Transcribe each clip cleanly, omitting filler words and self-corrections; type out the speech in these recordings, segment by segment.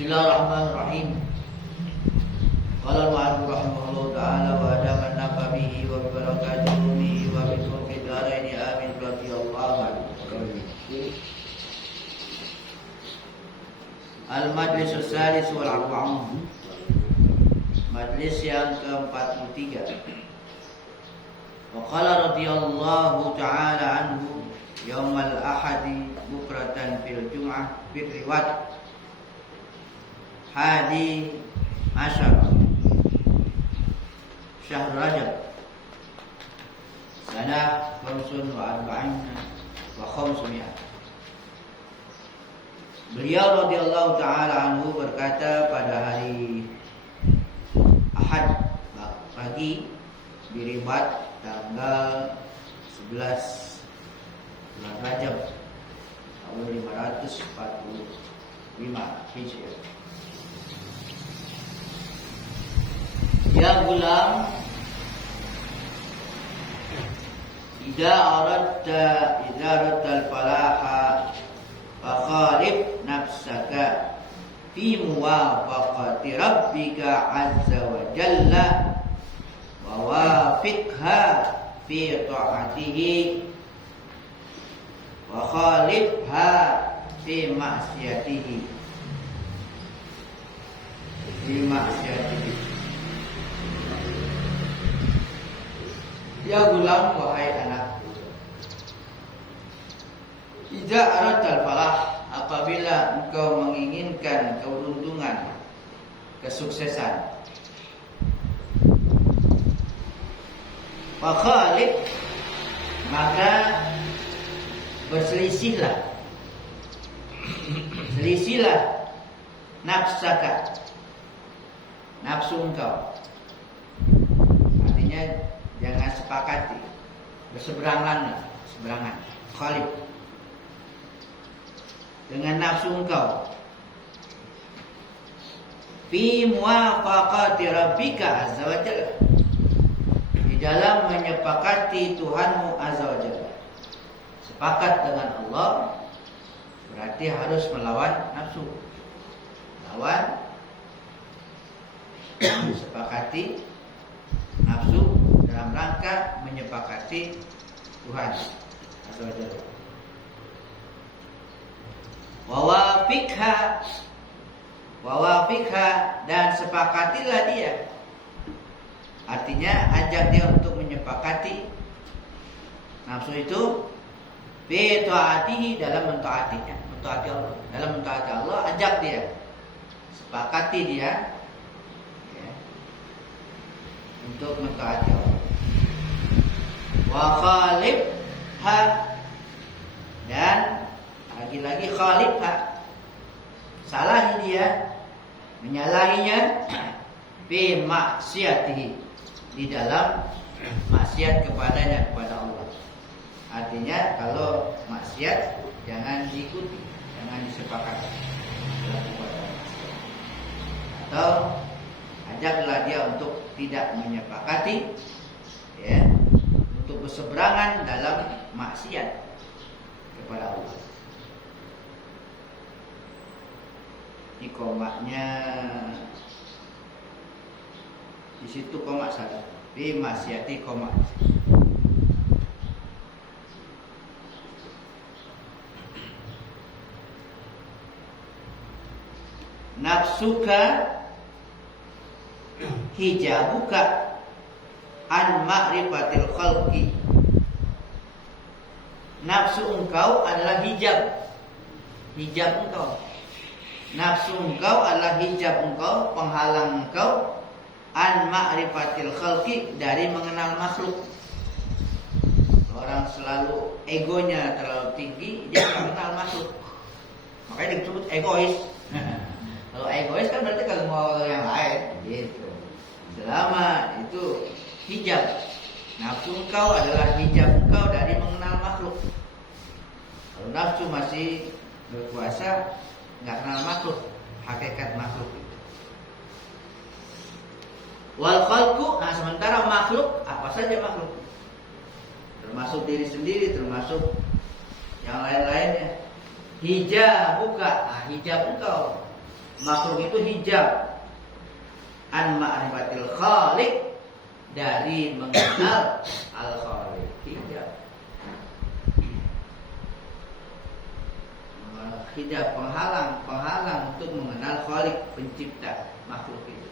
Bismillahirrahmanirrahim. Qala al-mu'allif rahimahullahu ta'ala wa adamanna bihi wa bi barakatihi wa bi tawfiqi daraini amin radhiyallahu anhu. Al-majlis as-salis wal arba'un. Majlis yang ke-43. Wa qala radhiyallahu ta'ala anhu yaumal ahadi bukratan fil jum'ah fi riwayat Hadi Asyar Syahr Rajab Sanah Khamsun wa Arba'in wa Khamsumiyah. Beliau radhiyallahu ta'ala anhu berkata pada hari Ahad pagi diribat tanggal 11 bulan Rajab tahun 545 Hijriah. Ya gulam, idza aradta al-falaha fakhalif nafsaka fi muwafaqati rabbika azza wa jalla wa wafiqha fi ta'atihi wa khalifha fi ma'siyatihi Ya gulam, wahai anakku, idza aradtal falah, apabila engkau menginginkan keberuntungan, kesuksesan, fakhalif, maka berselisihlah nafsaka, nafsu engkau. Artinya jangan sepakati, berseberangan, khalif dengan nafsu engkau. Fi muwafaqati rabbika azza wa jalla, di dalam menyepakati Tuhanmu azza wa jalla. Sepakat dengan Allah berarti harus melawan nafsu. Lawan, sepakati nafsu dalam rangka menyepakati Tuhan azza wa jalla. Wawafikha, dan sepakatilah dia. Artinya ajak dia untuk menyepakati nafsu itu bi taatihi, dalam mentaatinya, mentaati Allah. Dalam mentaati Allah, ajak dia, sepakati dia ya, untuk mentaati Allah. Wa khalifha, dan lagi-lagi khalifha, salahi dia, menyalahinya bi maksiatihi, di dalam maksiat kepadanya, kepada Allah. Artinya kalau maksiat jangan diikuti, jangan disepakati atau ajaklah dia untuk tidak menyepakati ya, untuk berseberangan dalam maksiat kepada Allah. Ini komaknya di situ, komak salah, bi maksiati komak. nafsuka hijabuka an ma'rifatil khalqi. Nafsu engkau adalah hijab. Hijab engkau. Nafsu engkau adalah hijab engkau, penghalang engkau an ma'rifatil khalqi, dari mengenal makhluk. Orang selalu egonya terlalu tinggi, dia tidak kenal makhluk. Makanya disebut egois. Kalau egois kan berarti kalau mau yang lain gitu. Selama itu hijab, nafsu engkau adalah hijab engkau dari mengenal makhluk. Kalau nafsu masih berkuasa, nggak kenal makhluk, hakikat makhluk itu. Wal khalqu, nah sementara makhluk, apa saja makhluk, termasuk diri sendiri, termasuk yang lain-lainnya. Hijabuka, nah hijab engkau, makhluk itu hijab an ma'rifatil khaliq, dari mengenal al-khaliq. Hijab, hijab penghalang untuk mengenal khaliq, pencipta makhluk itu.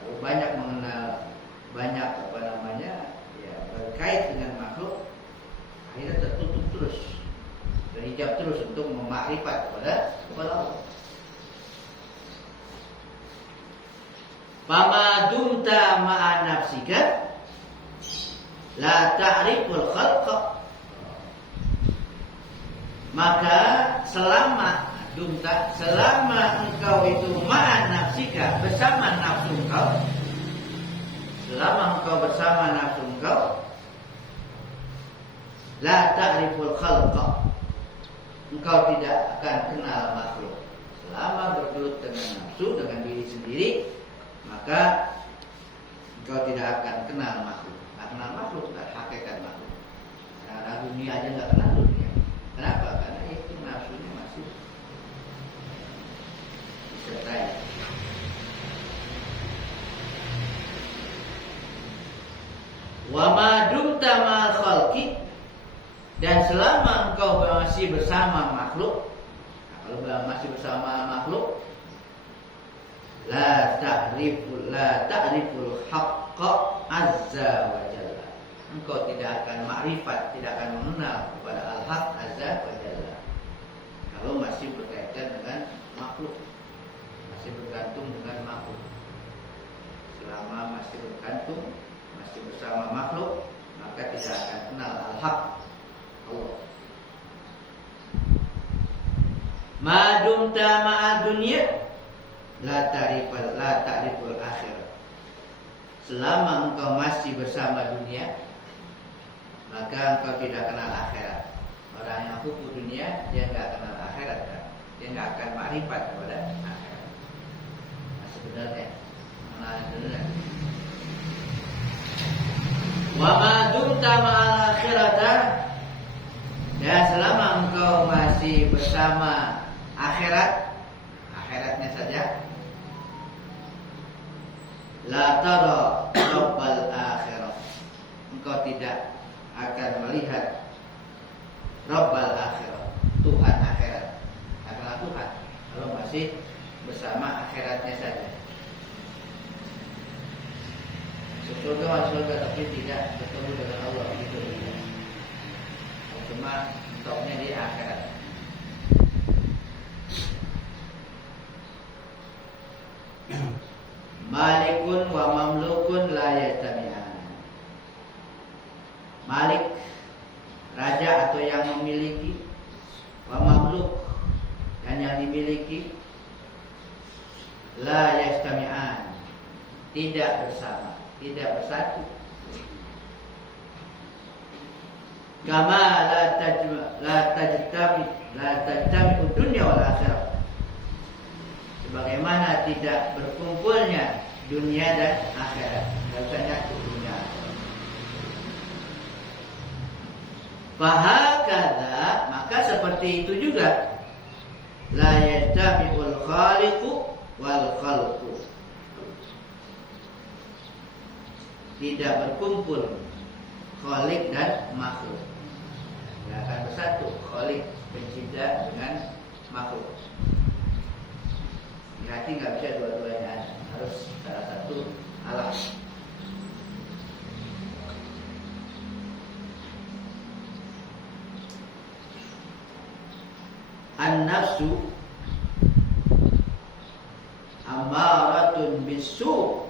Kalau banyak mengenal, banyak ya berkait dengan makhluk, akhirnya tertutup terus, terhijab terus untuk memakrifat kepada Allah. Fama dumta ma'a nafsika la ta'riful khalqa. Maka selama dumta, selama engkau itu ma'a nafsika, bersama nafsu engkau, selama engkau bersama nafsu engkau, la ta'riful khalqa, engkau tidak akan kenal makhluk. Selama bergelut dengan nafsu, dengan diri sendiri, maka engkau tidak akan kenal makhluk. Tidak kenal makhluk, tidak hakikat makhluk. Karena dunia aja tidak kenal dunia. Kenapa? Karena itu nafsunya masih disertai. Wa ma dumta ma'al khalqi, dan selama engkau masih bersama makhluk, kalau masih bersama makhluk, la ta'riful haqqa azza wa jalla, engkau tidak akan ma'rifat, tidak akan mengenal kepada al-haq azza wa jalla. Kalau masih berkaitan dengan makhluk, masih bergantung dengan makhluk. Selama masih bergantung, masih bersama makhluk, maka tidak akan kenal al-haq Allah. Ma dumta ma'a dunya la ta'riful akhirah. Selama engkau masih bersama dunia, maka engkau tidak kenal akhirat. Orang yang hukum dunia, dia enggak kenal akhirat kan? Dia enggak akan makrifat kepada akhirat. Nah, sebenarnya mana sebenarnya? Wa ma dumta ma'al akhirata, dan selama engkau masih bersama akhirat, akhiratnya saja, la tara rabbal akhirah, engkau tidak akan melihat rabbal akhirah, Tuhan akhirat. Karena Tuhan kalau masih bersama akhiratnya saja. Surga tapi tidak bertemu dengan Allah gitu. Cuma topnya di akhirat. Malikun wa mamlukun la yastami'an. Malik, raja atau yang memiliki, wa mamluk, dan yang dimiliki, la yastami'an, tidak bersama, tidak bersatu. Kama la tajtami dunya wal akhirah, sebagaimana tidak berkumpulnya dunia dan akhirat. Tidak bisa nyatu dunia akhirat. Fahakadha, maka seperti itu juga, la yajtami'ul khaliqu wal khalqu, tidak berkumpul khaliq dan makhluk. Tidak akan bersatu khaliq pencipta dengan makhluk. berarti nggak bisa dua-duanya ada, harus salah satu alat. An-nafsu ammaratun bisu,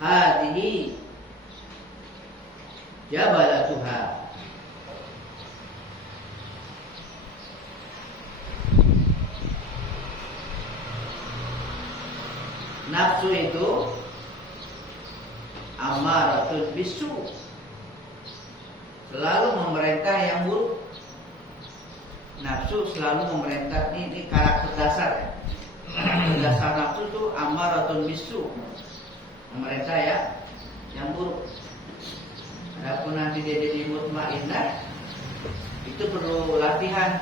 hadhihi jabalatuha. Nafsu itu ammaratun bisu, selalu memerintah yang buruk. Nafsu selalu memerintah, ini karakter dasar ya. Karakter dasar nafsu itu ammaratun bisu, memerintah ya yang buruk. Adapun nanti dia jadi mutmainnah, itu perlu latihan,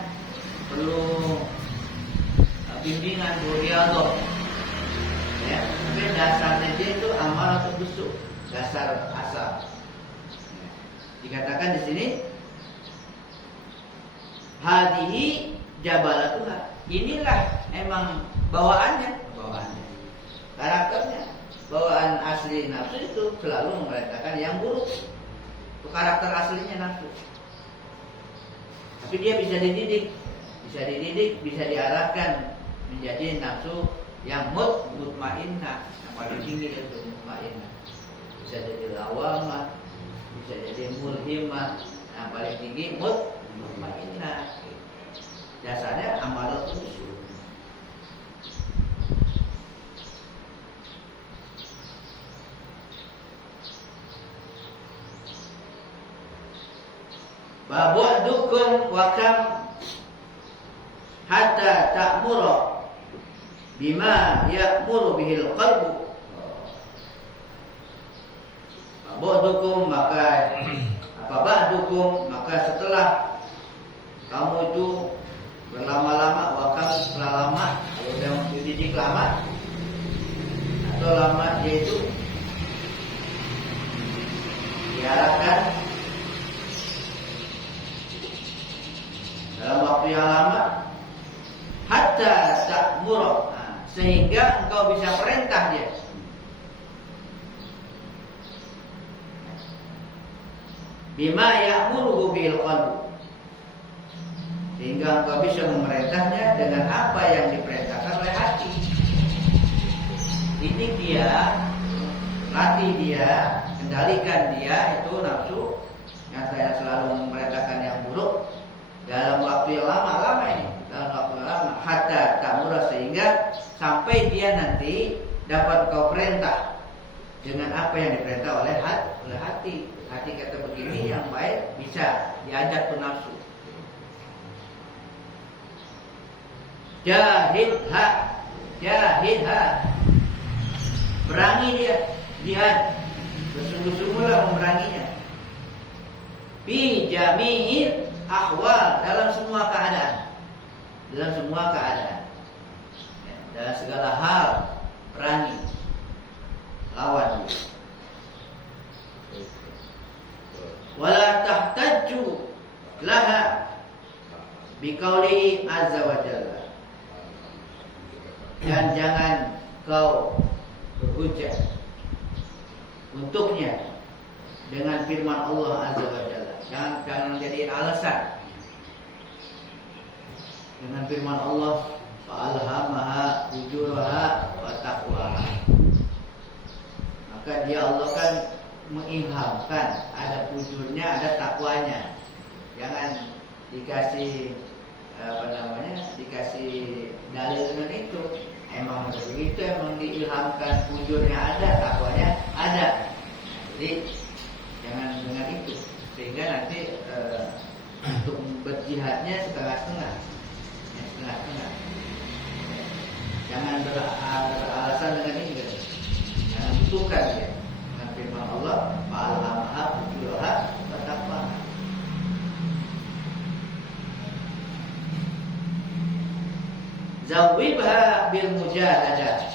perlu bimbingan, perlu dialog. Ya, tapi dasarnya dia itu ammaratun bisu, dasar asal. Dikatakan di sini hadihi jabalatuha, inilah emang bawaannya, karakternya. Bawaan asli nafsu itu selalu memerintahkan yang buruk. Itu karakter aslinya nafsu. Tapi dia bisa dididik, bisa diarahkan menjadi nafsu yang mutmainnah, yang paling tinggi itu mutmainnah. Bisa jadi lawamah, bisa jadi mulhimah, yang paling tinggi mutmainnah. Dasarnya amaratun bisu. Babu'dukum wa kam hatta ta'muru bima ya'muru bihil qalbu. Babu'dukum maka setelah kamu itu berlama-lama, wakam lama, kalau yang dididik lama atau lama, yaitu diarahkan dalam waktu yang lama, hatta ta'muru, sehingga engkau bisa perintah dia. Bima ya'muru bil qalbi, sehingga engkau bisa memerintahnya dengan apa yang diperintahkan oleh hati. Ini dia, latih dia, kendalikan dia, itu nafsu yang saya selalu memerintahkan yang buruk dalam waktu yang lama ini, dalam waktu yang lama, hatta ta'mura, sehingga sampai dia nanti dapat kau perintah dengan apa yang diperintah oleh hati. Hati kata begini yang baik, bisa diajak ke nafsu. Jahidha, perangi dia, jihad, bersungguh-sungguhlah memeranginya. Bi jami'il ahwal, dalam semua keadaan, dalam segala hal perangi, lawan dia. Wala tahtajju laha biqauli azza wa jalla, dan jangan kau berhujjah untuknya dengan firman Allah azza wa jalla. Jangan jadi alasan dengan firman Allah, fa'alhamaha ujuraha wa taqwaha. Maka dia Allah kan mengilhamkan, ada fujurnya, ada takwanya. Jangan dikasih dikasih dalil dengan itu. Emang begitu, emang diilhamkan, fujurnya ada, takwanya ada. Jadi jangan dengan itu, sehingga nanti untuk berjihadnya setengah-setengah. Jangan beralasan dengan ini, jangan butuhkan ya. Dengan firman Allah, fa'alhamaha fujuraha wa taqwaha. Zawibha bil mujahadah,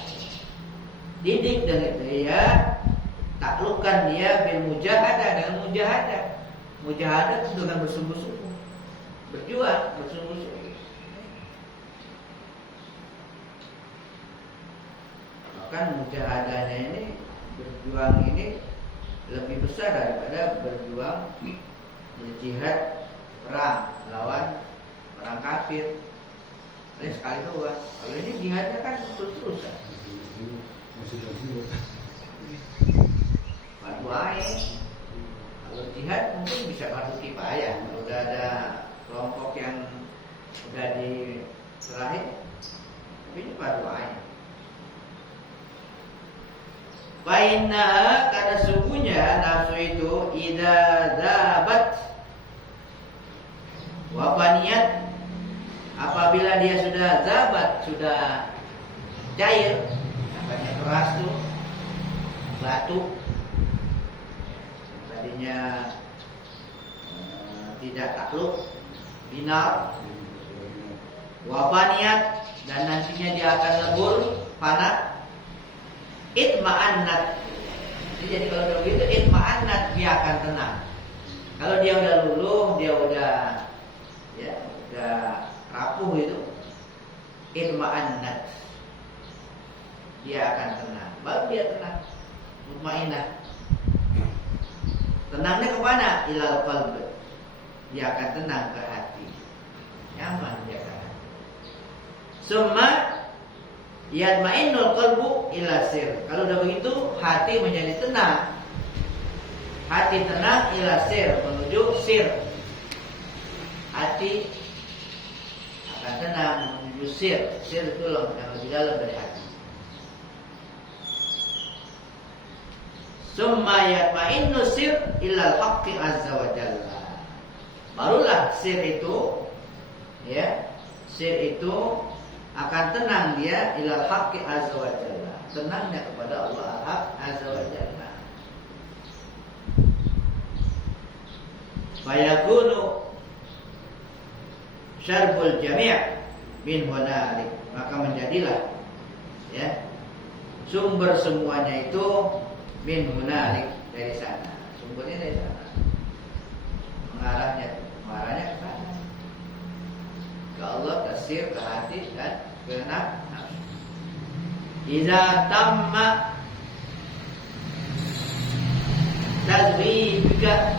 didik dengan dia, taklukkan dia bil mujahadah, dengan mujahadah. Mujahadah itu dengan bersungguh-sungguh, berjuang bersungguh-sungguh. Bahkan mujahadahnya ini, berjuang ini lebih besar daripada berjuang berjihad perang lawan orang kafir. Ini sekali doang. Kalau ini jihadnya kan terus-terusan. Fardu ain. Kalau jihad mungkin bisa fardu kifayah. Kalau udah ada kelompok yang udah diserahin, tapi ini fardu ain. Bainna, karena sungguhnya nafsu itu idza zabat wa faniyat, apabila dia sudah zabat, sudah cair, namanya keras tuh, batu tadinya tidak takluk, binar, wafaniyat, dan nantinya dia akan lebur, fana, itma'annat. Jadi kalau udah begitu itma'annat, dia akan tenang. Kalau dia udah luluh, dia udah rapuh itu, itma'annat, dia akan tenang. Baru dia tenang, mutmainnah. Tenangnya kemana? Ilal qalb. Dia akan tenang ke hati, nyaman dia ke hati. Summa yatma'innul qalbu ila sir. Kalau udah begitu, hati menjadi tenang. Hati tenang ila sir, menuju sir. Hati akan tenang menuju sir. Sir itu yang lebih dalam dari hati. Summa yatma'innu sir ilal haqqi azza wa jalla. Barulah sir itu, sir itu akan tenang dia ilal haqqi azza wa jalla. Tenangnya kepada Allah al-haq azza wa jalla. Fayakunu syarbul jami' min hunalik. Maka menjadilah sumber semuanya itu min hunalik, dari sana. Sumbernya dari sana. Mengarahnya ke sana. Ke Allah, ke sir, ke hati, dan ke nafsu. Iza tamma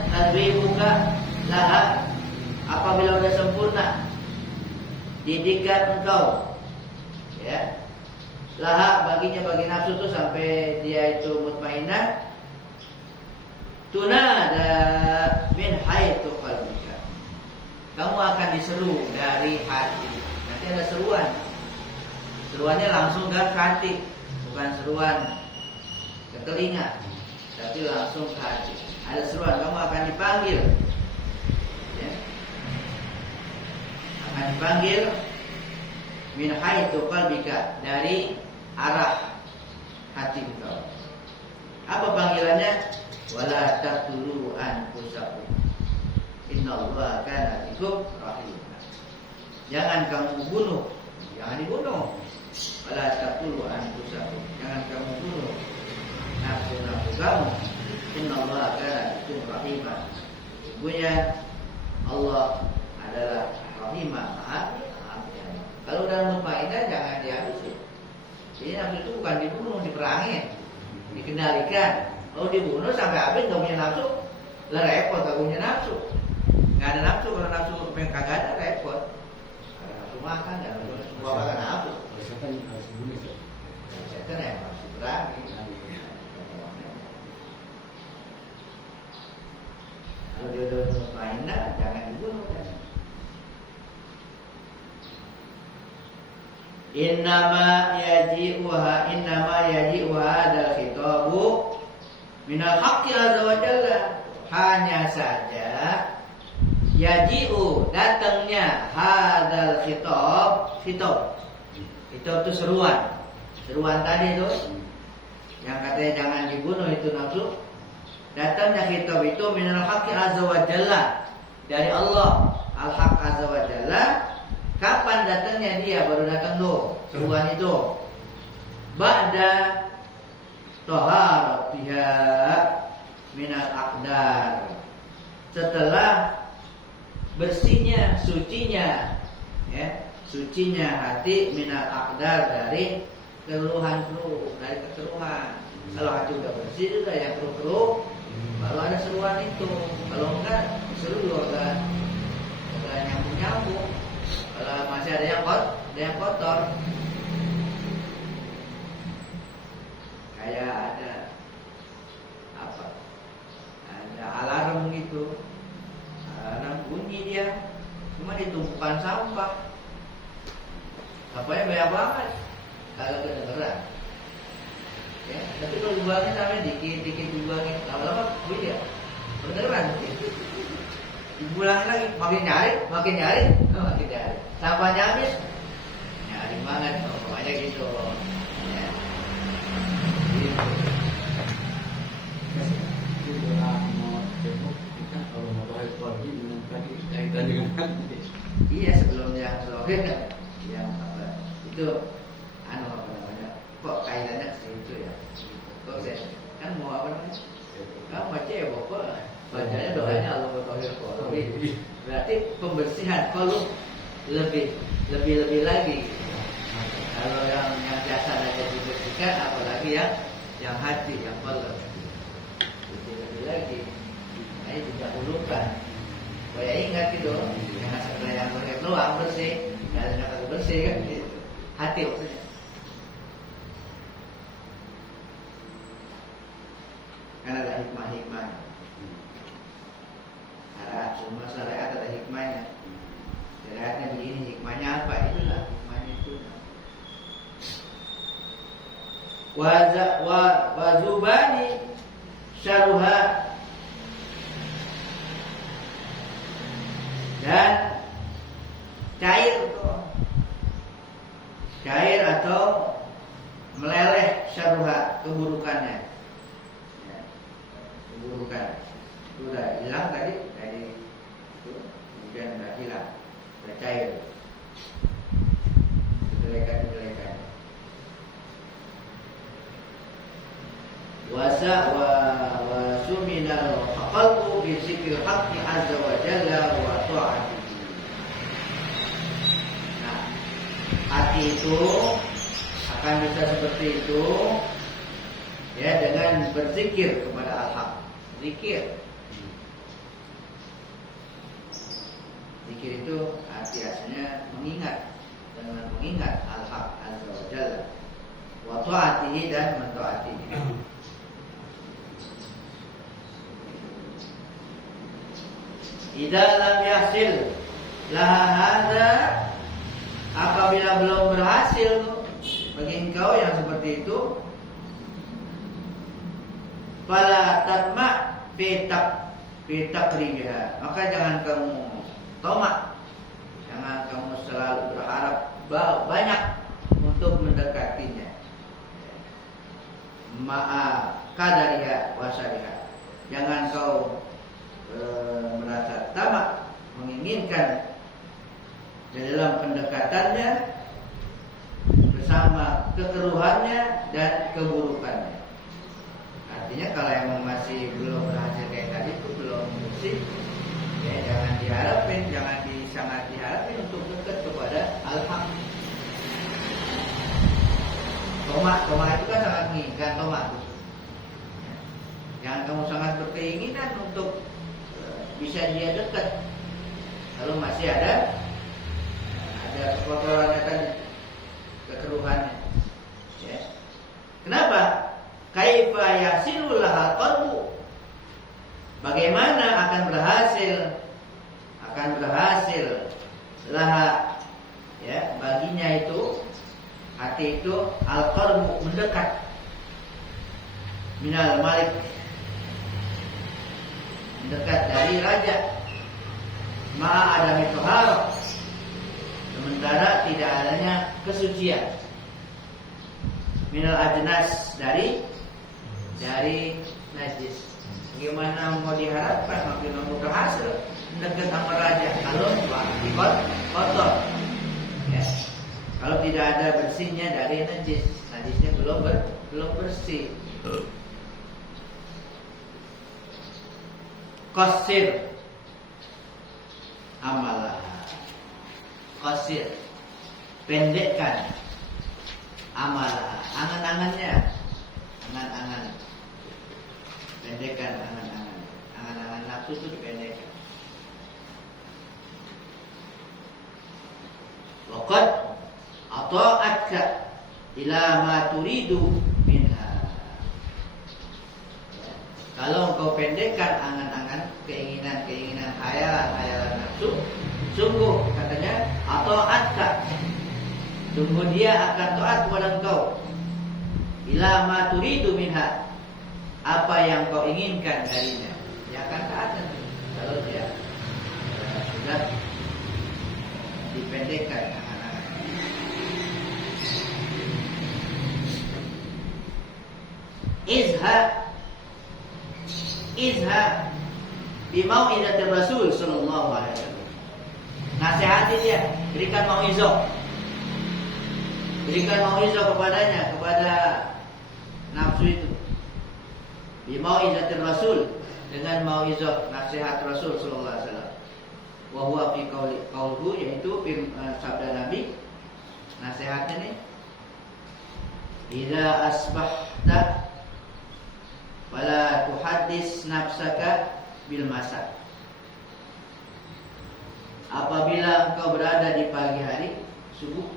tadribuka laha, apabila sudah sempurna didikan engkau, laha baginya, bagi nafsu itu sampai dia itu mutmainnah, tunada min haitsu qalbika, kamu akan diseru dari hati. Nanti ada seruan. Seruannya langsung ke hati, bukan seruan ke telinga, tapi langsung ke hati. Ada seruan, kamu akan dipanggil, akan dipanggil min haitsu qalbika, dari arah hati engkau. Apa panggilannya? Wala taqtulu anfusakum, innallaha kana bikum rahima. Jangan kamu bunuh, jangan dibunuh. Wala taqtulu anfusakum, jangan kamu bunuh nafsu-nafsu kamu. Innallaha kana bikum rahima. Sesungguhnya Allah adalah rahimah, maha penyayang. Kalau udah mutmainnah jangan dihabisin. Jadi nafsu itu bukan dibunuh, diperangin, dikendalikan. Kalau dibunuh sampai habis nggak punya nafsu, lah repot. Gak punya nafsu, nggak ada nafsu. Kalau nafsu kagak ada, repot. Ada nafsu makan, ada nafsu makan nafsu. Setan yang nafsu berani. Kalau dia udah mutmainnah, jangan dibunuh. Innama yaji'uha hadal khitabu minal haqqi azza wa jalla. Hanya saja yaji'u, datangnya hadal khitab itu seruan tadi itu yang katanya jangan dibunuh itu nafsu. Datangnya khitab itu minal haqqi azza wa jalla, dari Allah al-haq azza wa jalla. Kapan datangnya dia? Baru datang tuh seruan itu. Ba'da taharatiha minal aqdar, setelah bersihnya, sucinya hati minal aqdar, dari keluhan dari kekeruhan. Kalau hati udah bersih udah yang keruh-keruh, baru ada seruan itu. Kalau enggak seru juga enggak nyambung. Kalau masih ada yang kotor, kayak ada apa? Ada alarm gitu. Alarm bunyi dia, cuma di tumpukan sampah. Sampahnya banyak banget, kagak kedengeran. Ya, tapi kalau dibuangin sampai dikit dibuangin, lama-lama bunyi ya, kedengeran. Dibuang lagi, makin nyari, sampahnya habis, nyari banget, pokoknya gitu. Ya. Gitu. Kalau mau bahas pagi tadi kaitan dengan hati. Iya, sebelum yang slogan kan, yang apa itu, apa namanya? Kok kaitannya ke situ ya? Kok saya kan mau apa namanya? Kamu baca ya bapak, bacanya doanya Allah bertauhid qolbi. Berarti pembersihan kolbu lebih lagi. Kalau yang jasad aja dibersihkan, apalagi yang hati, yang kolbu lebih lagi. Nah, ini didahulukan. Supaya ingat gitu, jangan sekedar yang pakai doang bersih, dan yang kagak bersih kan gitu. Hati maksudnya. Karena ada hikmah-hikmah. Semua syariat ada hikmahnya. Syariatnya begini, hikmahnya apa? Itulah hikmahnya itu. Wazubani syaruha, dan cair atau meleleh syaruha, keburukannya. Ya, keburukan itu udah hilang tadi itu, kemudian udah hilang, udah cair kejelekan. Wa suminal qalbu bi zikril haqqi azza wa jalla wa ta'atihi. Nah, hati itu akan bisa seperti itu ya, dengan berzikir kepada Al-Haq. Zikir itu arti aslinya mengingat, dengan mengingat Al-Haq azza wa jalla wa ta'atihi, dan mentaatihi. Idza lam yahsil laha hadza, apabila belum berhasil bagi engkau yang seperti itu, fala tatma fi taqribiha, maka jangan kamu tomak, jangan kamu selalu berharap banyak untuk mendekatinya. Ma'a qadariha wasariha, jangan kau merasa tamak, menginginkan di dalam pendekatannya bersama kekeruhannya dan keburukannya. Artinya kalau emang masih belum berhasil kayak tadi, itu belum bersih, ya jangan sangat diharapin untuk dekat kepada Al-Haq. Tomak itu kan sangat menginginkan tomak. Jangan kamu sangat berkeinginan untuk bisa dia dekat. Kalau masih ada kekotorannya tadi, kekeruhannya. Ya. Kenapa? Kaifa yasilul lahal qalbu? Bagaimana akan berhasil laha, ya, baginya itu, hati itu, al-qalbu, mendekat, minal malik, mendekat dari raja, ma'a adami tohar, sementara tidak adanya kesucian, minal ajnas, dari najis. Gimana mau diharapkan makin mau berhasil mendekat sama raja kalau kotor, ya. Kalau tidak ada bersihnya dari najisnya belum bersih. Qasir amalah, qasir, pendekkan amal, angan-angannya, angan-angan, pendekkan angan-angan, angan-angan nafsu itu dipendekkan. Waqad ata'atka ila ma turidu minha. Kalau engkau pendekkan angan-angan, keinginan-keinginan, hayalan-hayalan nafsu, sungguh katanya ata'atka, sungguh dia akan taat kepada engkau. Ila ma turidu minha, apa yang kau inginkan darinya, dia akan taat nanti. Kalau dia sudah dipendekkan angan-angan. Izha bimau'izatir Rasul sallallahu alaihi wasallam. Nasihati dia, berikan mau'izah. Berikan mau'izah kepadanya, kepada nafsu itu. Bimau'izatir Rasul, dengan mau'izah nasihat Rasul sallallahu alaihi wasallam. Wa huwa fi qauluhu, yaitu sabda Nabi, nasihatnya nih. Idza asbahta wala tuhaddis nafsaka bil masa. Apabila engkau berada di pagi hari, subuh,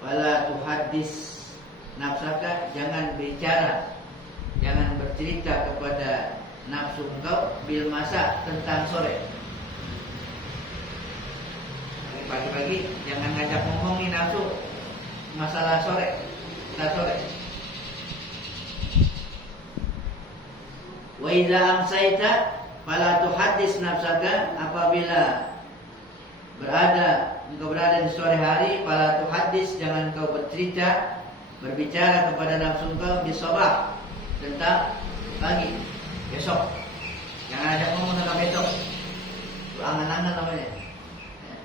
wala tuhaddis nafsaka, jangan bicara, jangan bercerita kepada nafsu engkau bil masa, tentang sore. Pagi-pagi jangan ngajak ngomongin nafsu masalah sore, kita sore. Wa idza amsayta fala tuhaddis nafsaka, apabila engkau berada di sore hari, fala tuhaddis, jangan engkau bercerita, berbicara kepada nafsu engkau di sabah, tentang pagi, besok. Jangan ajak ngomong tentang besok. Itu angan-angan namanya.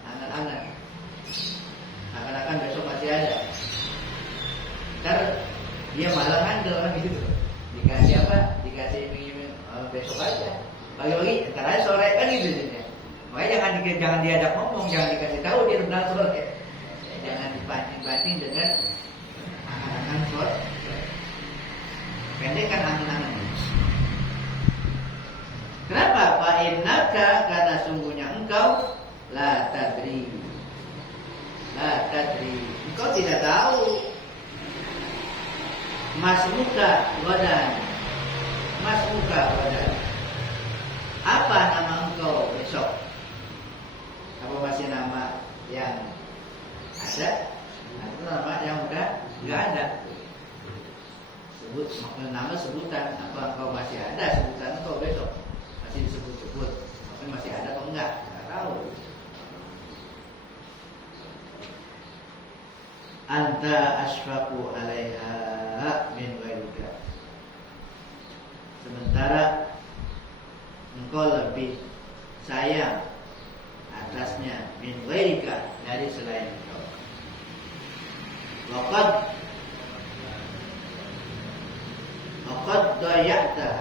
Angan-angan. Akan-akan besok masih ada. Ntar dia malah handal kan gitu. Dikasih apa? Dikasih besok aja. Pagi-pagi, ntar aja sore kan gitu. Makanya jangan diajak ngomong, jangan dikasih tahu dia benar sore. Jangan dipancing-pancing dengan angan-angan sore. Pendekkan angan-angan. Kenapa? Fa innaka, karena sungguhnya engkau la tadri. Engkau tidak tahu. Masmuka wadan. Apa nama engkau besok? Apa masih nama yang ada? Atau nama yang udah nggak ada? Nama sebutan. Apa engkau masih ada sebutan engkau besok? Masih disebut-sebut. Tapi masih ada atau enggak? Nggak tahu. Anta asfaqu 'alaiha min ghairika. Sementara engkau lebih sayang atasnya min ghairika, dari selain engkau. Waqad daya'ta.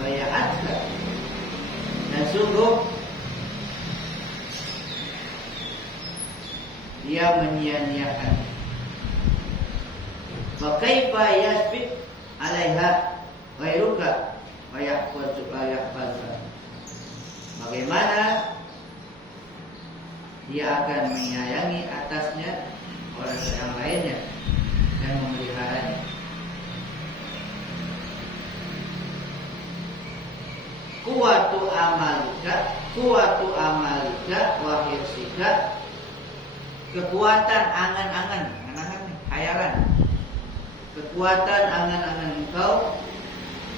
Daya'atka. Dan sungguh dia menyia-nyiakan. Wa kaifa yasbit 'alaiha ghairuka wa yahfazuha. Bagaimana dia akan menyayangi atasnya orang yang lainnya dan memeliharanya. Kuwatu amalika wa hirsika, kekuatan angan-angan, hayalan. Kekuatan angan-angan engkau,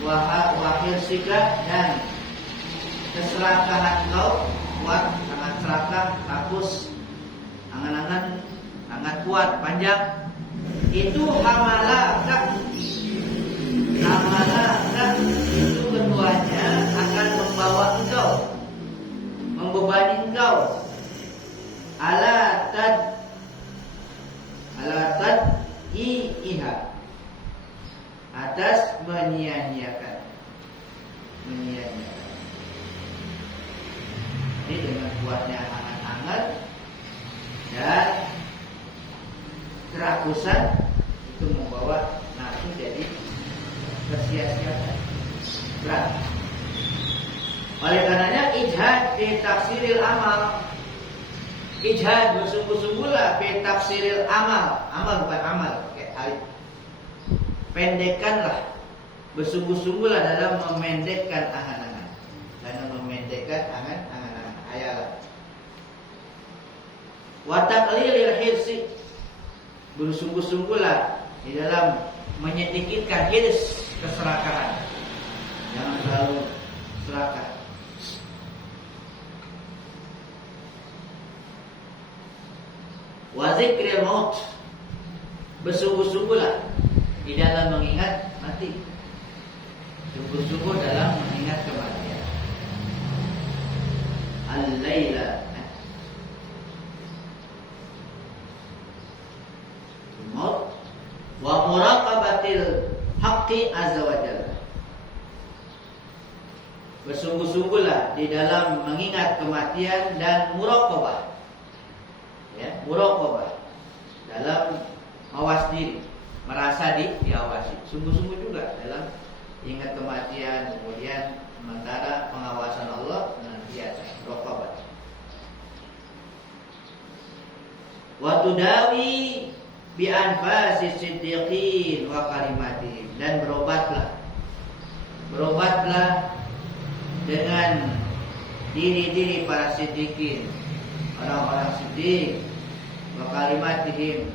wa hirsika, dan keserakahan engkau, kuat, sangat serakah, rakus, angan-angan sangat kuat, panjang. Itu hamalaka, itu keduanya akan membawa engkau, membebani engkau, ala iha, atas menyia-nyiakan. membuatnya angan-angan dan kerakusan, itu membawa nafsu jadi tersia-siakan, berat. Oleh karenanya ijhad fi tafsiril amal, ijhad bersungguh-sungguhlah fi tafsiril amal, amal bukan amal pakai alif. Pendekkanlah, bersungguh-sungguhlah dalam memendekkan angan-angan, dalam memendekkan angan-angan hayalan. Wa taqlilil hirsi, bersungguh-sungguhlah di dalam menyedikitkan hirs, keserakahan. Jangan terlalu serakah. Wa zikril maut, bersungguh-sungguhlah di dalam mengingat mati. Sungguh-sungguh dalam mengingat kematian. Al-laila maut wa muraqabatil haqqi azza wa jalla. Bersungguh-sungguhlah di dalam mengingat kematian dan muraqabah. Ya, muraqabah dalam mawas diri, merasa diawasi. Sungguh-sungguh juga dalam ingat kematian, kemudian sementara pengawasan Allah senantiasa muraqabah. Wa tudawi bi anfasi siddiqin wa kalimatihim, dan berobatlah dengan diri-diri para siddiqin, orang-orang siddiq, wa kalimatihim,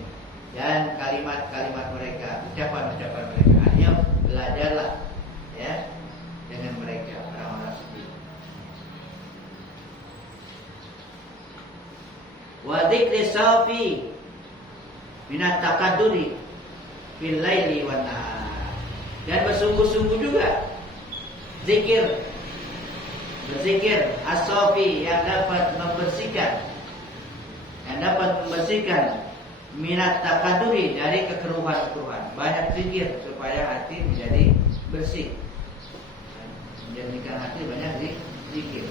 dan kalimat-kalimat mereka, ucapan-ucapan mereka. Artinya belajarlah ya dengan mereka, orang-orang siddiq. Wa dzikri safi minat taqadduri fil laili wan nahar, dan bersungguh-sungguh juga berzikir as-safi, yang dapat membersihkan minat taqadduri, dari kekeruhan-kekeruhan. Banyak zikir supaya hati menjadi bersih, menjadikan hati banyak zikir.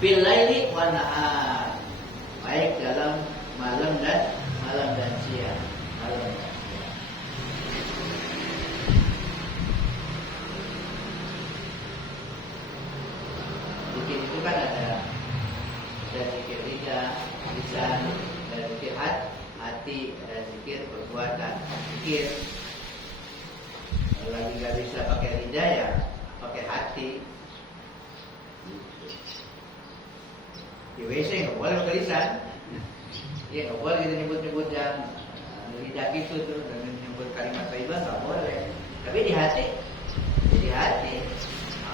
Fil laili wan nahar, baik dalam malam dan siang. Zikir itu kan ada zikir lidah, lisan, ada zikir hati, ada zikir perbuatan. Zikir kalau lagi nggak bisa pakai lidah ya pakai hati. Di WC nggak boleh pakai lisan. Ya nggak boleh kita nyebut-nyebut yang lidah itu tuh, dan nyebut kalimat thayyibah nggak boleh. Tapi di hati,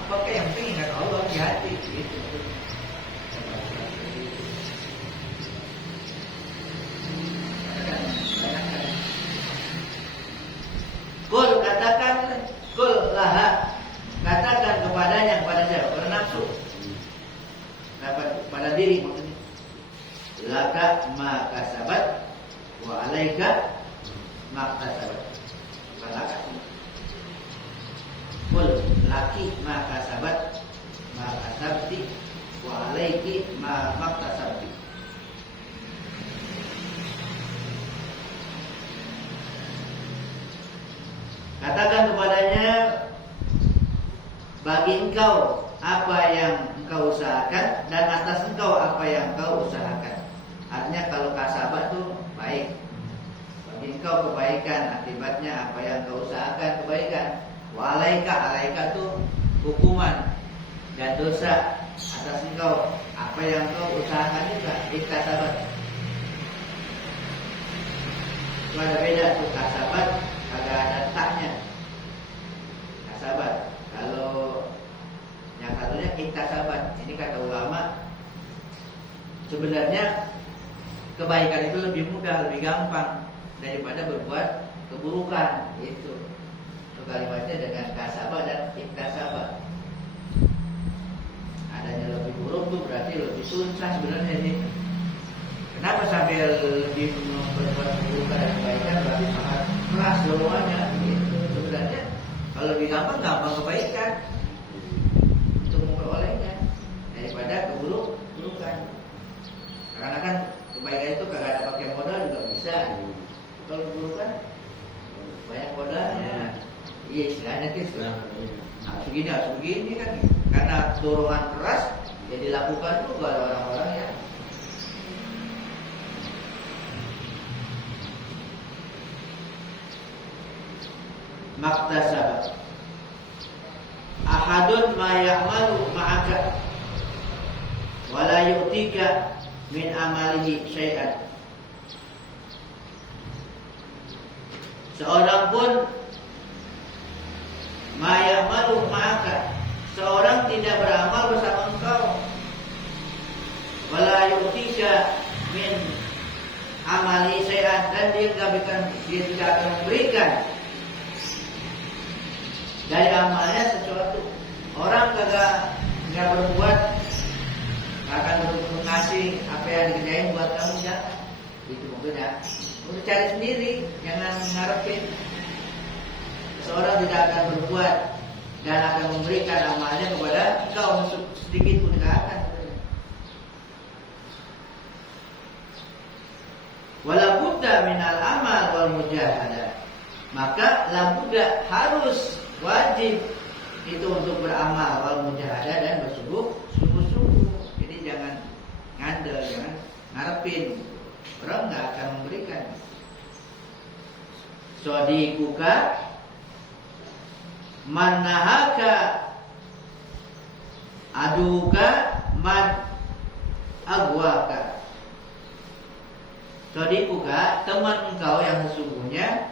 apakah yang penting ingat Allah di hati gitu. Katakan kepadanya, kepada siapa? Kepada nafsu, pada diri maksudnya. Laka ma kasabat wa alaika ma kasabat. Bukan laka. Kul laki ma kasabat ma kasabti wa alaiki ma kasabti. Katakan kepadanya, bagi engkau apa yang engkau usahakan, dan atas engkau apa yang engkau usahakan. Artinya kalau kasabat tuh baik, bagi engkau kebaikan, akibatnya apa yang engkau usahakan kebaikan. Wa alaika tuh hukuman dan dosa, atas engkau apa yang engkau usahakan juga. Kasabat itu ada beda tuh, kasabat kagak ada taknya. Kasabat, kalau yang satunya iktasabat. Ini kata ulama, sebenarnya kebaikan itu lebih mudah, lebih gampang daripada berbuat keburukan. Itu kalimatnya dengan kasabat dan iktasabat. Adanya lebih buruk tuh berarti lebih susah sebenarnya ini. Kenapa sampai lebih berbuat keburukan dan kebaikan? Berarti sangat keras doanya. Itu sebenarnya kalau lebih gampang kebaikan untuk memperolehnya daripada harus begini kan. Karena dorongan keras ya dilakukan juga oleh orang-orang yang maktasab. Ahadun ma ya'malu ma'aka wa la yu'tika min amalihi syai'an. Seorang pun ma ya'malu ma'aka, seorang tidak beramal bersama engkau, wa la yu'tika min amali syai'an, dan dia tidak akan memberikan dari amalnya sesuatu. Orang nggak berbuat, nggak akan ngasih apa yang dikerjain buat kamu, jangan. Itu mungkin ya. Udah cari sendiri, jangan ngarepin. Seorang tidak akan berbuat dan akan memberikan amalnya kepada engkau sedikit pun nggak akan. Wala budda minal amal wal mujahadah. Maka la budda, harus, wajib itu untuk beramal wal mujahadah dan bersungguh-sungguh. Jadi jangan ngandel, jangan ngarepin. Orang nggak akan memberikan. Sodikuka manahaka aduka man agwaka. Sodikuka, teman engkau yang sesungguhnya,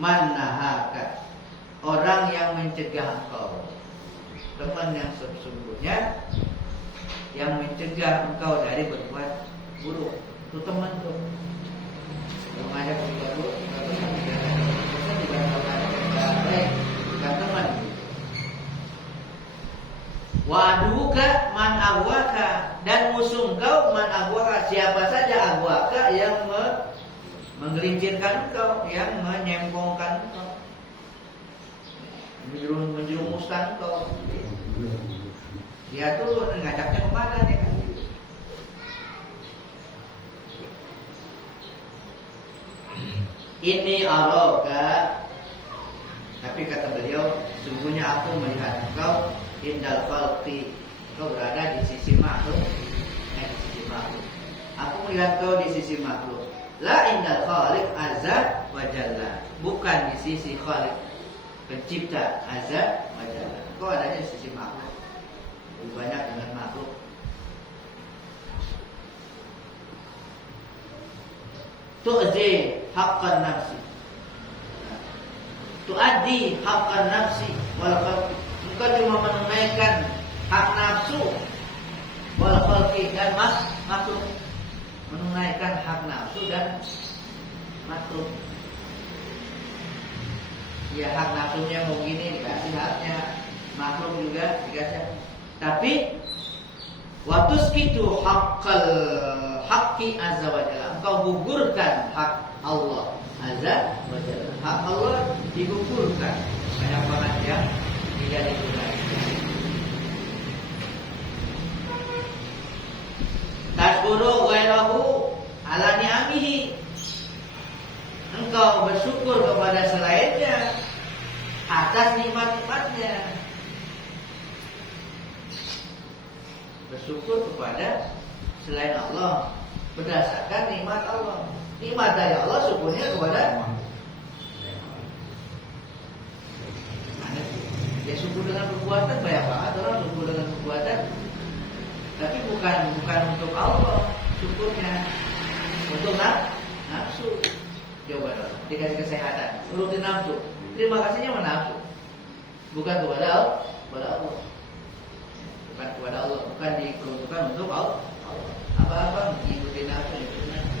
manahaka, orang yang mencegah engkau. Teman yang sesungguhnya yang mencegah engkau dari berbuat buruk. Itu teman tuh. Kalau ngajak berbuat buruk, itu teman. Bukan teman. Waduka man agwaka, dan musuh engkau man agwaka, siapa saja agwaka yang menggelincirkan engkau, yang menyempongkan engkau, menjerumuskan engkau. Dia tuh ngajaknya kemana nih kan? Ini aroka, tapi kata beliau, sungguhnya aku melihat engkau indal khalqi, engkau berada di sisi makhluk, di sisi makhluk. Aku melihat engkau di sisi makhluk. La indal khaliq azza wa jalla, bukan di sisi khaliq, pencipta azza wa jalla. Engkau adanya di sisi makhluk, lebih banyak dengan makhluk. Tu'zi haqqan nafsi, tu'addi haqqan nafsi wal khalqi, engkau cuma menunaikan hak nafsu wal khalqi, dan makhluk, menunaikan hak nafsu dan makhluk. Ya hak nafsunya mau gini dikasih haknya, makhluk juga dikasih. Tapi waktu segitu haqqi azza wa jalla, engkau gugurkan hak Allah azza wa jalla. Hak Allah digugurkan. Banyak banget yang tidak digunakan. Tashkuru ghairahu ala ni'amihi, engkau bersyukur kepada selainnya atas nikmat-nikmatnya. Bersyukur kepada selain Allah berdasarkan nikmat Allah. Nikmat dari Allah, syukurnya kepada mana? Ya syukur dengan perbuatan, banyak banget orang syukur dengan perbuatan. Tapi bukan untuk Allah syukurnya, untuk nafsu. Coba dong, dikasih kesehatan, urutin nafsu. Terima kasihnya mana nafsu? Bukan kepada Allah. Bukan kepada Allah, bukan diperuntukkan untuk Allah. Apa-apa ngikutin nafsu, ngikutin nafsu.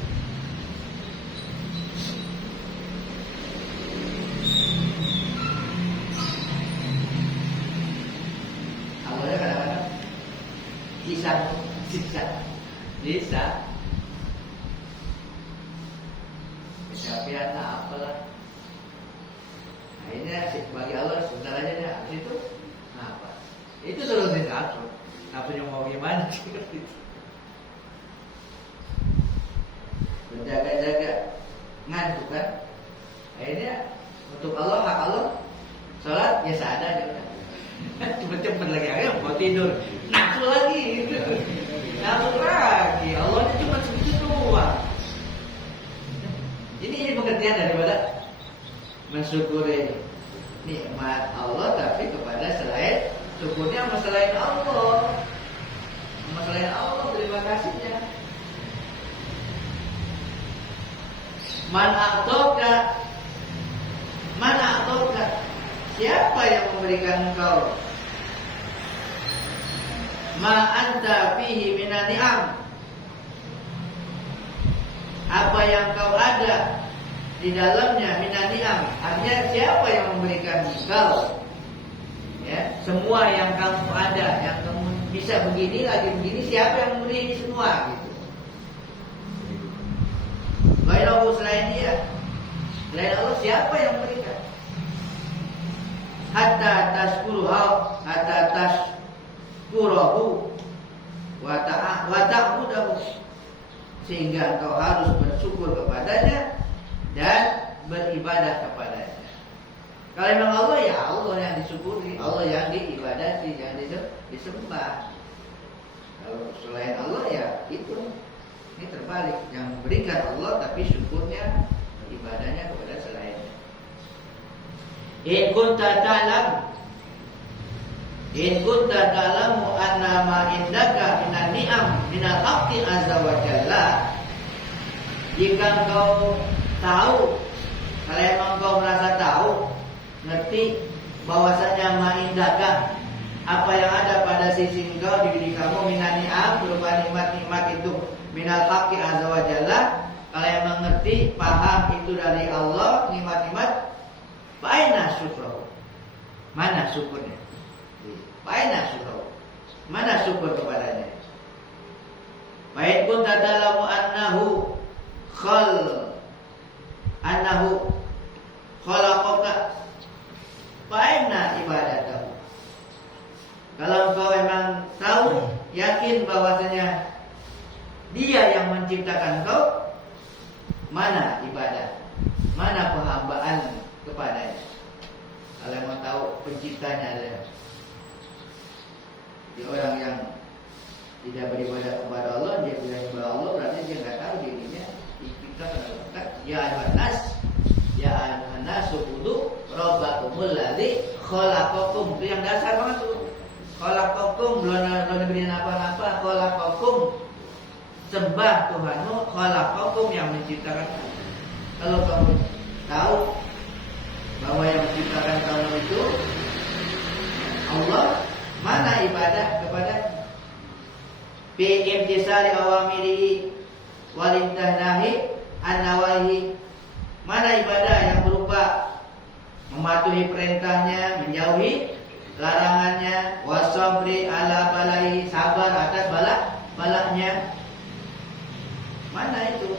Awalnya kadang-kadang bisa kecapean lah apalah. Akhirnya bagi Allah sebentar aja deh, habis itu apa? Itu turunin nafsu. Nafsunya mau gimana gitu. Berjaga-jaga ngantuk kan? Akhirnya untuk Allah, hak Allah ya sadar ya udah. Cepet-cepet lagi akhirnya mau tidur, nafsu lagi gitu. Nafsu lagi. Allah itu cuma segitu doang. Jadi ini pengertian daripada mensyukuri nikmat Allah tapi kepada selain syukurnya sama selain Allah. Sama selain Allah terima kasihnya. Mana a'toka siapa yang memberikan engkau ma anta fihi minan ni'am apa yang kau ada di dalamnya minan ni'am artinya siapa yang memberikan engkau ya semua yang kamu ada yang kamu bisa begini lagi begini siapa yang memberi ini semua gitu. Baiklah selain dia selain Allah siapa yang memberikan hatta tashkurahu wa ta'budahu sehingga engkau harus bersyukur kepadanya dan beribadah kepadanya. Kalau memang Allah ya Allah yang disyukuri, Allah yang diibadati, yang disembah. Kalau selain Allah ya itu. Ini terbalik, yang memberikan Allah tapi syukurnya ibadahnya kepada selainnya. In kunta ta'lamu anna ma indaka minan ni'am minal haqqi azza wa jalla. Jika engkau tahu, kalau emang engkau merasa tahu, ngerti bahwasanya ma indaka apa yang ada pada sisi engkau di diri kamu minan ni'am berupa nikmat-nikmat itu minal haqqi azza wa jalla, kalau emang ngerti, paham itu dari Allah, nikmat-nikmat, fa'aina syukrahu. Mana syukurnya? Fa'aina syukrahu. Mana syukur kepadanya? Fa'in kunta ta'lamu annahu khalaqaka fa'aina ibadatahu. Kalau engkau memang tahu, yakin bahwasanya Dia yang menciptakan kau, mana ibadah, mana penghambaan kepadanya. Kalau mau tahu penciptanya adalah dia orang yang tidak beribadah kepada Allah, dia bilang kepada Allah, berarti dia nggak tahu dirinya diciptakan oleh Allah. Ya ayuhan nas ubudu rabbakumul ladzi khalaqakum. Itu yang dasar banget tuh. Khalaqakum belum diberi apa-apa, khalaqakum. Sembah Tuhanmu, khalaqakum yang menciptakan kamu. Kalau kamu tahu bahwa yang menciptakan kamu itu Allah, mana ibadah kepada bi imtisali awamirihi walintahnahi an-nawahi. Mana ibadah yang berupa mematuhi perintahnya, menjauhi larangannya, wasabri ala balai, sabar atas balaknya. Mana itu?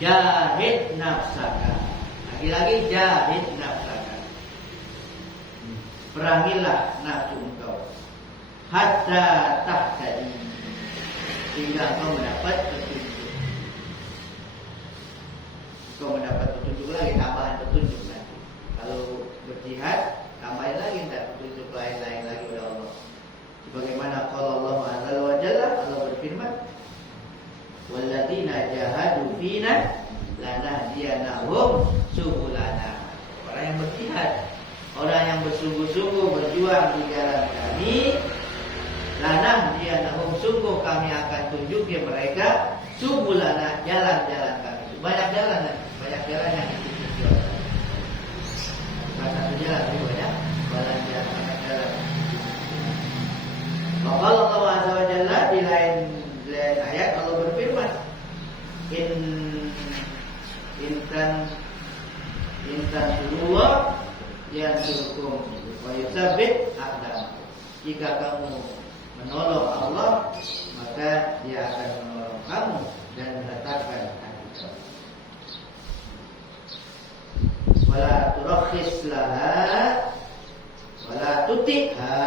Jahid nafsaka. Lagi-lagi jahid nafsaka. Perangilah nafsu engkau hatta tahtadi, hingga engkau mendapat petunjuk. Engkau mendapat petunjuk lagi, tambahan petunjuk nanti. Kalau berjihad, tambahin lagi enggak petunjuk lain-lain lagi oleh Allah. Sebagaimana kalau Allah Azza wa Jalla, Allah berfirman, walladzina jahadu fina lanahdiyanahum subulana. Orang yang berjihad, orang yang bersungguh-sungguh berjuang di jalan kami, lanahdiyanahum, sungguh kami akan tunjuki mereka subulana, jalan-jalan kami. Banyak jalan yang ditunjuk. Bukan satu jalan, tapi banyak jalan. Maka Allah Azza wa Jalla di lain ayat Allah berfirman, intan surullah yansurkum wa yutsabbit aqdamakum. Jika kamu menolong Allah, maka Dia akan menolong kamu dan menetapkan hati kamu. Wala turakhis laha wala tutiha.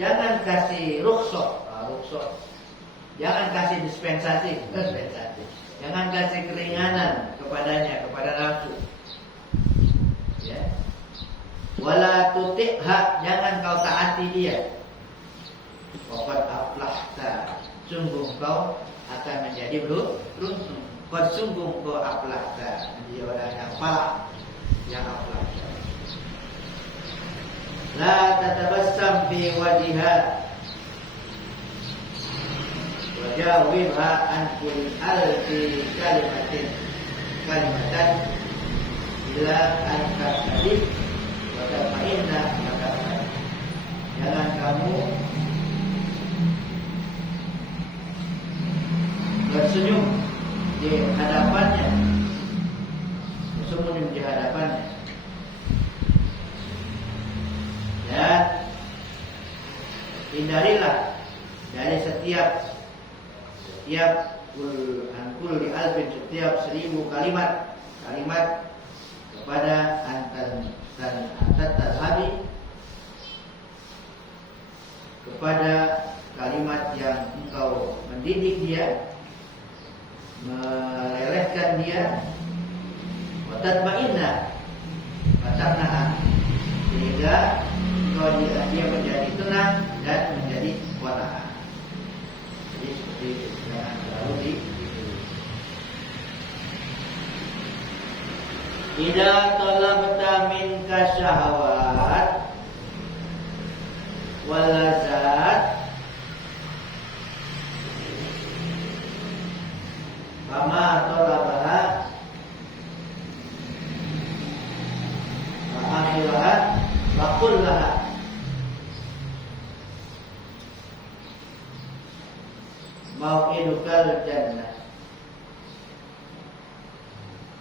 Jangan kasih rukhsah. Jangan kasih dispensasi. Jangan kasih keringanan kepadanya, kepada nafsu. Ya. Wala tuti'ha, jangan kau taati dia. Waqad aflahta, sungguh kau akan menjadi beruntung. Qad sungguh kau aflahta, menjadi orang yang falah, yang aflahta. La tatabassam fi wajhiha wa jawibha an kulli alfi kalimatan ila an taqdir wa tatma'inna maka jangan kamu bersenyum di hadapannya, bersenyum di hadapannya, dan hindarilah dari setiap kul di alfin, setiap 1000 kalimat kepada antar hari, kepada kalimat yang engkau mendidik dia, melelehkan dia, watatma'inna watarnaha, sehingga dia menjadi tenang dan menjadi kuat. Jadi seperti itu, jangan terlalu di idza talabta minka syahawat wal lazat fama talabaha wa akhiraha wa kullaha mau'idukal jannah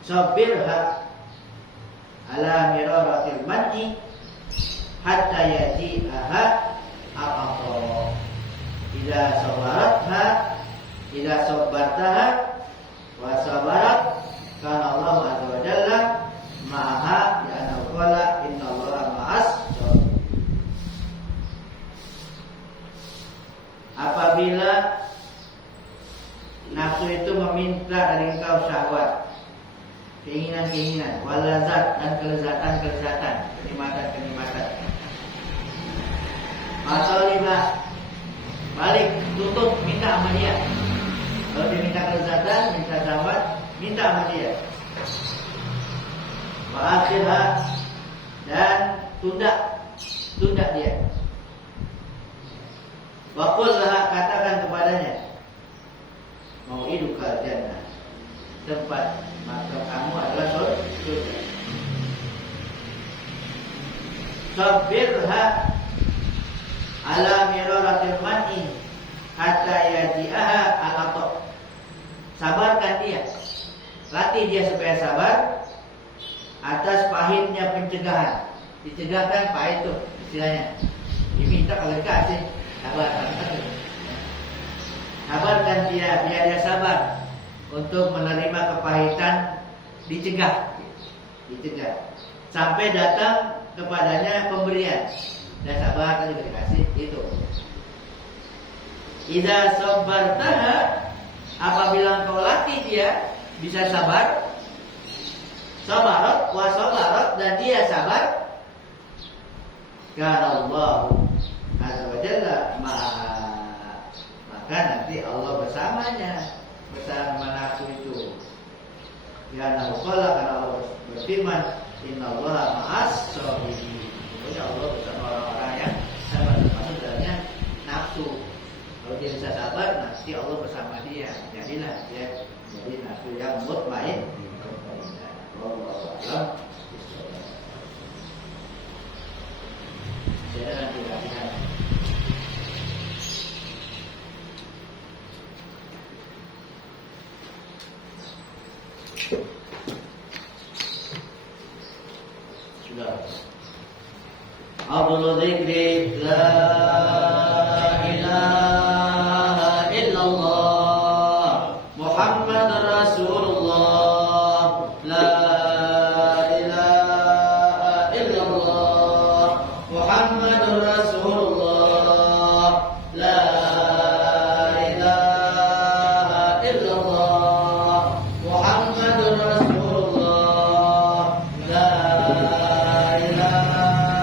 sabirha ala miraratil man'i hatta yaji'aha aqata idza sabartaha wa sabarat kana Allah azza wa jalla ma'aha ya qala innallaha ma'as sabirin. Apabila nafsu itu meminta dari engkau syahwat, keinginan-keinginan, walazat dan kelezatan-kelezatan, kenikmatan-kenikmatan. Masalibah, balik, tutup, minta sama dia. Kalau dia minta kelezatan, minta syahwat, minta sama dia. Wa akhirha, dan tunda dia. Wa qul laha, katakan kepadanya, mau'idukal jannah, tempat makan kamu adalah surga. Sabirha ala miraratil man'i hatta yaji'aha al-ata. Sabarkan dia, latih dia supaya sabar atas pahitnya pencegahan. Dicegahkan pahit itu istilahnya. Diminta kalau dikasih, sabar. Sabarkan dia, biar dia sabar untuk menerima kepahitan, dicegah sampai datang kepadanya pemberian, dan sabar tadi dikasih itu. Idza sabartaha, apabila engkau latih dia bisa sabar, sabarat wa sabarat, dan dia sabar, kana Allah azza wa jalla maka nanti Allah bersamanya, bersama nafsu itu. Ya nafsulah, karena Allah berfirman, innallaha ma'as sabirin. Pokoknya Allah bersama orang-orang yang sabar. Maksud dalamnya nafsu. Kalau dia bisa sabar, nanti Allah bersama dia. Jadilah dia jadi nafsu yang mutmain. Wallahu a'lam. Saya nanti latihan. Sudah. Abdul dzikri la ilaha illallah Muhammad Rasulullah la ilaha illallah Muhammad Rasulullah la ilaha illallah Muhammad Rasulullah la ilaha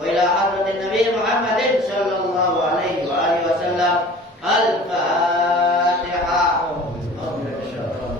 wa ila